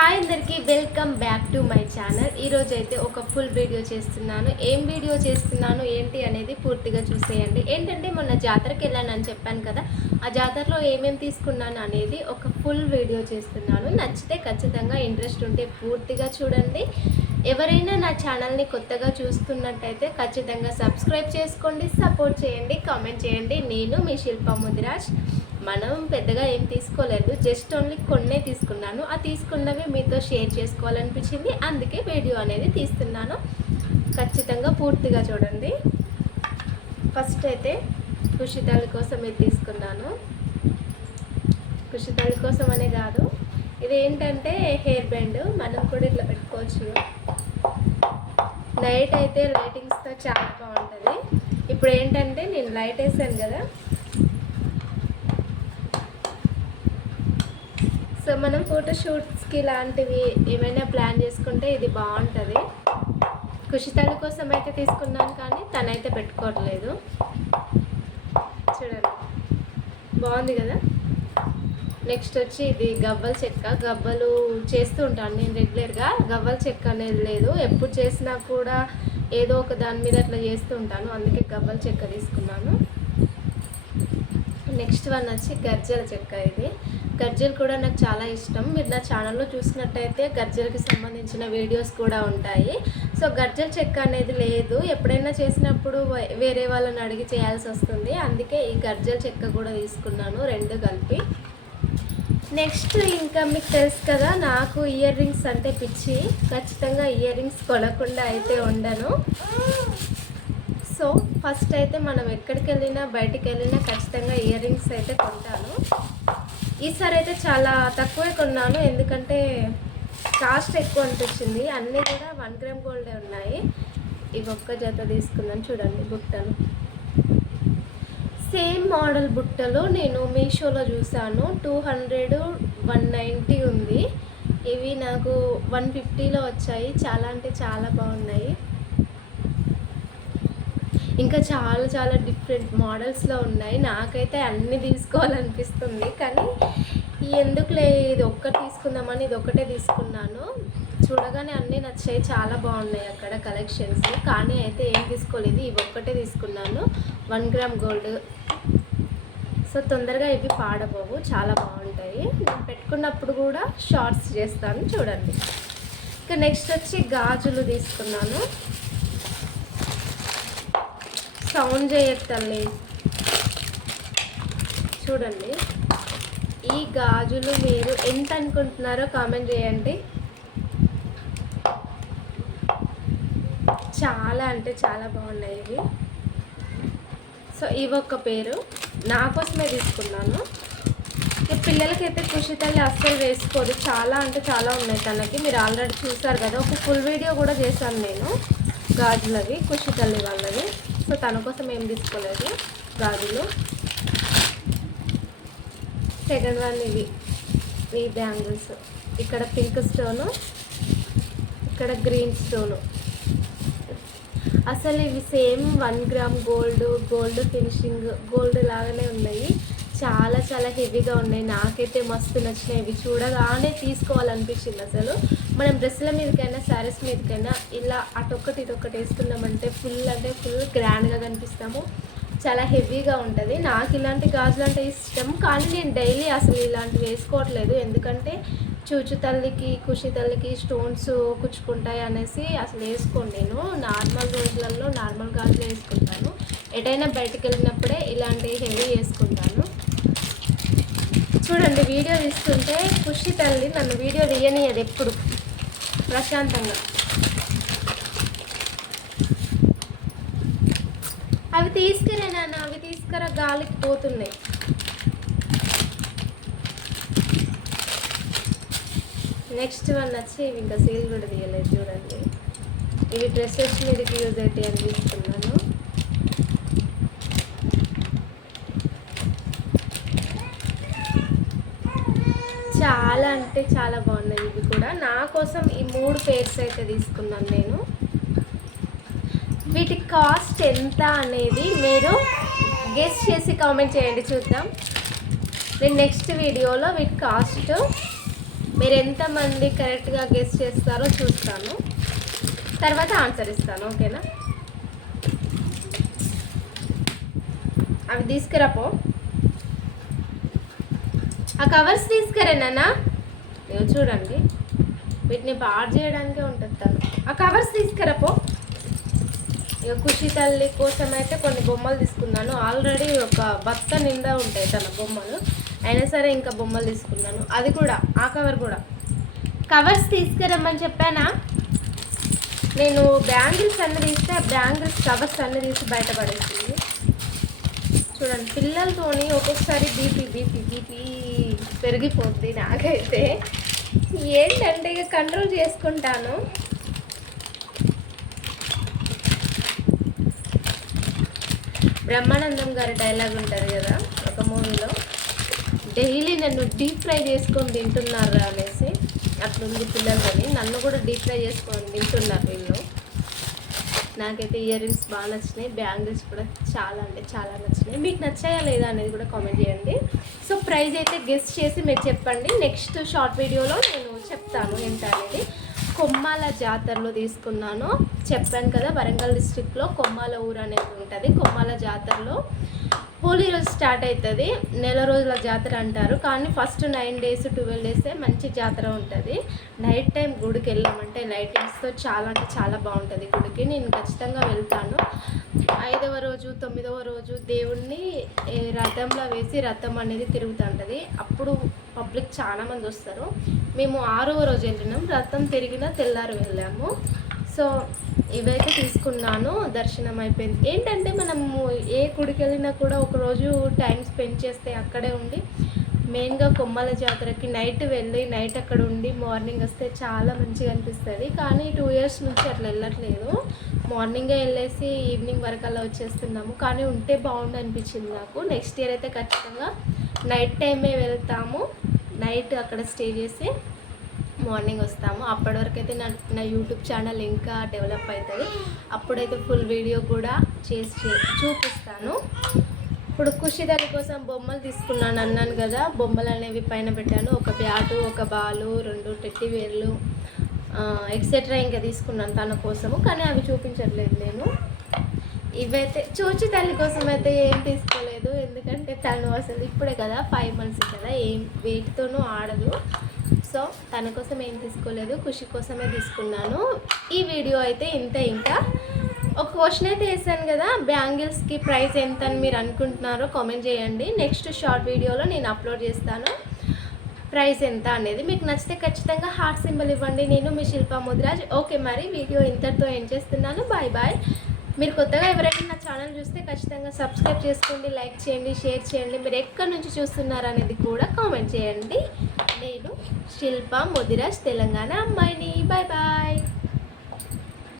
Hi అందరికీ welcome back to my channel. ఈరోజు అయితే ఒక ఫుల్ వీడియో చేస్తున్నాను. ఏం వీడియో చేస్తున్నాను ఏంటి అనేది పూర్తిగా చూసేయండి. ఏంటంటే మొన్న జాతరకి వెళ్ళానని చెప్పాను కదా ఆ జాతరలో ఏమేమి తీసుకున్నాను అనేది ఒక ఫుల్ వీడియో చేస్తున్నాను. నచ్చితే ఖచ్చితంగా ఇంట్రెస్ట్ ఉంటే పూర్తిగా చూడండి. ఎవరైనా నా ఛానల్ని కొత్తగా చూస్తున్నట్టయితే ఖచ్చితంగా సబ్స్క్రైబ్ చేసుకోండి సపోర్ట్ చేయండి కామెంట్ చేయండి. నేను మీ శిల్ప ముదిరాజ్. మనం పెద్దగా ఏం తీసుకోలేదు జస్ట్ ఓన్లీ కొన్నే తీసుకున్నాను. ఆ తీసుకున్నవి మీతో షేర్ చేసుకోవాలనిపించింది. అందుకే వీడియో అనేది తీస్తున్నాను. ఖచ్చితంగా పూర్తిగా చూడండి. ఫస్ట్ అయితే కుషితాల కోసం ఇది తీసుకున్నాను. కుషితాల కోసం అనే కాదు. ఇది ఏంటంటే హెయిర్ బ్యాండ్. మనం కూడా ఇట్లా పెట్టుకోవచ్చు. నైట్ అయితే లైటింగ్స్తో చాలా బాగుంటుంది. ఇప్పుడు ఏంటంటే నేను లైట్ వేసాను కదా. సో మనం ఫోటోషూట్స్కి ఇలాంటివి ఏమైనా ప్లాన్ చేసుకుంటే ఇది బాగుంటుంది. కుషితల కోసం అయితే తీసుకున్నాను కానీ తనైతే పెట్టుకోవట్లేదు. చూడండి. బాగుంది కదా? నెక్స్ట్ వచ్చి ఇది గవ్వల చెక్క. గవ్వలు చేస్తూ ఉంటాను నేను రెగ్యులర్గా. గవ్వల చెక్క అనేది లేదు. ఎప్పుడు చేసినా కూడా ఏదో ఒక దాని మీద అట్లా చేస్తూ ఉంటాను. అందుకే గవ్వల చెక్క తీసుకున్నాను. నెక్స్ట్ వన్ వచ్చి గజ్జల చెక్క ఇది. గర్జలు కూడా నాకు చాలా ఇష్టం. మీరు నా ఛానల్లో చూసినట్టయితే గర్జలకి సంబంధించిన వీడియోస్ కూడా ఉంటాయి. సో గర్జల చెక్క అనేది లేదు. ఎప్పుడైనా చేసినప్పుడు వే- వేరే వాళ్ళని అడిగి చేయాల్సి వస్తుంది. అందుకే ఈ గర్జల చెక్క కూడా తీసుకున్నాను రెండు కలిపి. నెక్స్ట్ ఇంకా మీకు తెలుసు కదా నాకు ఇయర్ రింగ్స్ అంటే పిచ్చి. ఖచ్చితంగా ఇయర్ రింగ్స్ కొనకుండా అయితే ఉండను. సో ఫస్ట్ అయితే మనం ఎక్కడికి వెళ్ళినా బయటికి వెళ్ళినా ఖచ్చితంగా ఇయర్ రింగ్స్ అయితే కొంటాను. ఈసారి అయితే చాలా తక్కువే కొన్నాను. ఎందుకంటే కాస్ట్ ఎక్కువ అనిపించింది. అన్నీ కూడా వన్ గ్రామ్ గోల్డే ఉన్నాయి. ఇవి ఒక్క జత తీసుకున్నాను చూడండి బుట్టలు. సేమ్ మోడల్ బుట్టలు నేను మీషోలో చూసాను టూ హండ్రెడ్ వన్ నైంటీ ఉంది. ఇవి నాకు వన్ ఫిఫ్టీలో వచ్చాయి. చాలా అంటే చాలా బాగున్నాయి. ఇంకా చాలా చాలా డిఫరెంట్ మోడల్స్లో ఉన్నాయి. నాకైతే అన్నీ తీసుకోవాలనిపిస్తుంది. కానీ ఎందుకులే ఇది ఒక్కటి తీసుకుందామని ఇది ఒకటే తీసుకున్నాను. చూడగానే అన్నీ నచ్చాయి. చాలా బాగున్నాయి అక్కడ కలెక్షన్స్ కానీ అయితే ఏం తీసుకోలేదు. ఇవి ఒక్కటే తీసుకున్నాను. వన్ గ్రామ్ గోల్డ్ సో తొందరగా ఇవి పాడబోవు చాలా బాగుంటాయి. నేను పెట్టుకున్నప్పుడు కూడా షార్ట్స్ చేస్తాను. చూడండి. ఇంకా నెక్స్ట్ వచ్చి గాజులు తీసుకున్నాను. సౌండ్ చేయకు తల్లి చూడండి. ఈ గాజులు మీరు ఎంత అనుకుంటున్నారో కామెంట్ చేయండి. చాలా అంటే చాలా బాగున్నాయి ఇవి. సో ఇవి ఒక పేరు నా కోసమే తీసుకున్నాను. పిల్లలకైతే కృషి తల్లి అస్సలు వేసుకోదు. చాలా అంటే చాలా ఉన్నాయి తనకి. మీరు ఆల్రెడీ చూసారు కదా ఒక ఫుల్ వీడియో కూడా చేశాను నేను. గాజులవి కృషి తల్లి వాళ్ళవి. సో తన కోసం ఏం తీసుకోలేదు? గాజులు. సెకండ్ వన్ ఇవి. ఈ బ్యాంగిల్స్. ఇక్కడ పింక్ స్టోను. ఇక్కడ గ్రీన్ స్టోను. అసలు ఇవి same one gram gold gold finishing gold లాగానే ఉన్నాయి. చాలా చాలా హెవీగా ఉన్నాయి. నాకైతే మస్తు నచ్చినాయి. ఇవి చూడగానే తీసుకోవాలనిపించింది అసలు. మనం డ్రెస్సుల మీదకైనా శారీస్ మీదకైనా ఇలా అటొక్కటి ఇటొక్కటి వేసుకున్నామంటే ఫుల్ అంటే ఫుల్ గ్రాండ్గా కనిపిస్తాము. చాలా హెవీగా ఉంటుంది. నాకు ఇలాంటి గాజులు అంటే ఇష్టం. కానీ నేను డైలీ అసలు ఇలాంటివి వేసుకోవట్లేదు. ఎందుకంటే చూచు తల్లికి కుషి తల్లికి స్టోన్స్ కుచ్చుకుంటాయి అనేసి అసలు వేసుకోండి నేను. నార్మల్ రోజులలో నార్మల్ గాజులు వేసుకుంటాను. ఎటైనా బయటకు వెళ్ళినప్పుడే ఇలాంటి హెవీ వేసుకుంటాను. చూడండి వీడియో తీసుకుంటే ఖుషి తల్లి నన్ను వీడియో తీయనియదు ఎప్పుడు. ప్రశాంతంగా. అవి తీసుకురా నాన్న అవి తీసుకురా గాలికి పోతున్నాయి. నెక్స్ట్ వన్ వచ్చి ఇవి ఇంకా సీల్ కూడా తీయలేదు చూడండి. ఇవి డ్రెస్సెస్ మీదకి యూజ్ అయితే అని తీసుకున్నాను చాలా అంటే చాలా బాగున్నాయి ఇవి కూడా. నా కోసం ఈ మూడు పేర్స్ అయితే తీసుకున్నాను నేను. వీటి కాస్ట్ ఎంత అనేది మీరు గెస్ చేసి కామెంట్ చేయండి చూద్దాం. నేను నెక్స్ట్ వీడియోలో వీటి కాస్ట్ మీరు ఎంతమంది కరెక్ట్గా గెస్ట్ చేస్తారో చూస్తాను. తర్వాత ఆన్సర్ ఇస్తాను ఓకేనా అవి తీసుకురాపో ఆ కవర్స్ తీసుకురా ఇవి చూడండి. వీటిని బార్ చేయడానికే ఉంటుంది తను. ఆ కవర్స్ తీసుకురాపో ఇక ఖుషి తల్లి కోసం అయితే కొన్ని బొమ్మలు తీసుకున్నాను. ఆల్రెడీ ఒక బత్త నిండా ఉంటాయి తన బొమ్మలు. అయినా సరే ఇంకా బొమ్మలు తీసుకున్నాను. అది కూడా ఆ కవర్ కూడా. కవర్స్ తీసుకురమ్మని చెప్పానా? నేను బ్యాంగిల్స్ అన్ని తీస్తే ఆ బ్యాంగిల్స్ కవర్స్ అన్ని తీసి బయటపడేసింది. చూడండి పిల్లలతోని ఒక్కొక్కసారి బీపీ బీపీ బీపీ. పెరిగిపోద్ది నాకైతే. ఏంటంటే ఇక కంట్రోల్ చేసుకుంటాను. బ్రహ్మానందం గారి డైలాగ్ ఉంటుంది కదా ఒక మూవీలో డైలీ నన్ను డీప్ ఫ్రై చేసుకొని తింటున్నారు అనేసి. అట్లుంది పిల్లలని నన్ను కూడా డీప్ ఫ్రై చేసుకొని తింటున్నారు వీళ్ళు. నాకైతే ఇయర్ రింగ్స్ బాగా నచ్చినాయి. బ్యాంగిల్స్ కూడా చాలా అంటే చాలా నచ్చినాయి. మీకు నచ్చాయా లేదా అనేది కూడా కామెంట్ చేయండి. సో ప్రైస్ అయితే గెస్ట్ చేసి మీరు చెప్పండి. నెక్స్ట్ షార్ట్ వీడియోలో నేను చెప్తాను ఎంత అనేది. కొమ్మాల జాతరలో తీసుకున్నాను. చెప్పాను కదా వరంగల్ డిస్ట్రిక్ట్లో కొమ్మాల ఊరు అనేది ఉంటుంది. కొమ్మాల జాతరలో హోలీ రోజు స్టార్ట్ అవుతుంది నెల రోజుల జాతర అంటారు. కానీ first nine days twelve days మంచి జాతర ఉంటుంది. నైట్ టైం గుడికి వెళ్ళామంటే లైటింగ్స్తో చాలా అంటే చాలా బాగుంటుంది గుడికి. నేను ఖచ్చితంగా వెళ్తాను. ఐదవ రోజు తొమ్మిదవ రోజు దేవుణ్ణి రథంలో వేసి రథం అనేది తిరుగుతుంటుంది. అప్పుడు పబ్లిక్ చాలామంది వస్తారు. మేము ఆరవ రోజు వెళ్ళినాం. రథం తిరిగిన తెల్లారి వెళ్ళాము. సో ఇవైతే తీసుకున్నాను దర్శనం అయిపోయింది. ఏంటంటే మనము ఏ గుడికి వెళ్ళినా కూడా ఒకరోజు టైం స్పెండ్ చేస్తే అక్కడే ఉండి మెయిన్గా కొమ్మల జాతరకి నైట్ వెళ్ళి నైట్ అక్కడ ఉండి మార్నింగ్ వస్తే చాలా మంచిగా అనిపిస్తుంది. కానీ టూ ఇయర్స్ నుంచి అట్లా వెళ్ళట్లేదు. మార్నింగే వెళ్ళేసి ఈవినింగ్ వరకు అలా వచ్చేస్తున్నాము. కానీ ఉంటే బాగుండు అనిపించింది నాకు. నెక్స్ట్ ఇయర్ అయితే ఖచ్చితంగా నైట్ టైమే వెళ్తాము. నైట్ అక్కడ స్టే చేసి మార్నింగ్ వస్తాము. అప్పటి వరకు అయితే నా నా యూట్యూబ్ ఛానల్ ఇంకా డెవలప్ అవుతుంది. అప్పుడైతే ఫుల్ వీడియో కూడా చేసి చే- చూపిస్తాను. ఇప్పుడు ఖుషి కోసం బొమ్మలు తీసుకున్నాను అన్నాను కదా. బొమ్మలు అనేవి పైన పెట్టాను. ఒక బ్యాటు ఒక బాలు రెండు టెట్టి వేర్లు ఎక్సెట్రా ఇంకా తీసుకున్నాను తన కోసము. కానీ అవి చూపించట్లేదు నేను. ఇవైతే చూచి తల్లి కోసం అయితే ఏం తీసుకోలేదు. ఎందుకంటే తను అసలు ఇప్పుడే కదా ఫైవ్ మంత్స్ కదా. ఏం వేటితోనూ ఆడదు. సో తన కోసం ఏం తీసుకోలేదు ఖుషి కోసమే తీసుకున్నాను. ఈ వీడియో అయితే ఇంత ఇంకా. ఒక క్వశ్చన్ అయితే వేసాను కదా బ్యాంగిల్స్కి ప్రైస్ ఎంత అని మీరు అనుకుంటున్నారో కామెంట్ చేయండి. నెక్స్ట్ షార్ట్ వీడియోలో నేను అప్లోడ్ చేస్తాను. ప్రైస్ ఎంత అనేది మీకు నచ్చితే ఖచ్చితంగా హార్ట్ సింబల్ ఇవ్వండి. నేను మీ శిల్పా ముద్రాజ్. ఓకే మరి వీడియో ఇంతటితో ఏం చేస్తున్నాను. బాయ్ బాయ్ మీరు కొత్తగా ఎవరైనా నా ఛానల్ చూస్తే ఖచ్చితంగా సబ్స్క్రైబ్ చేసుకోండి లైక్ చేయండి షేర్ చేయండి. మీరు ఎక్కడి నుంచి చూస్తున్నారు అనేది కూడా కామెంట్ చేయండి. నేను శిల్ప ముదిరాజ్ తెలంగాణ అమ్మాయిని. Bye bye.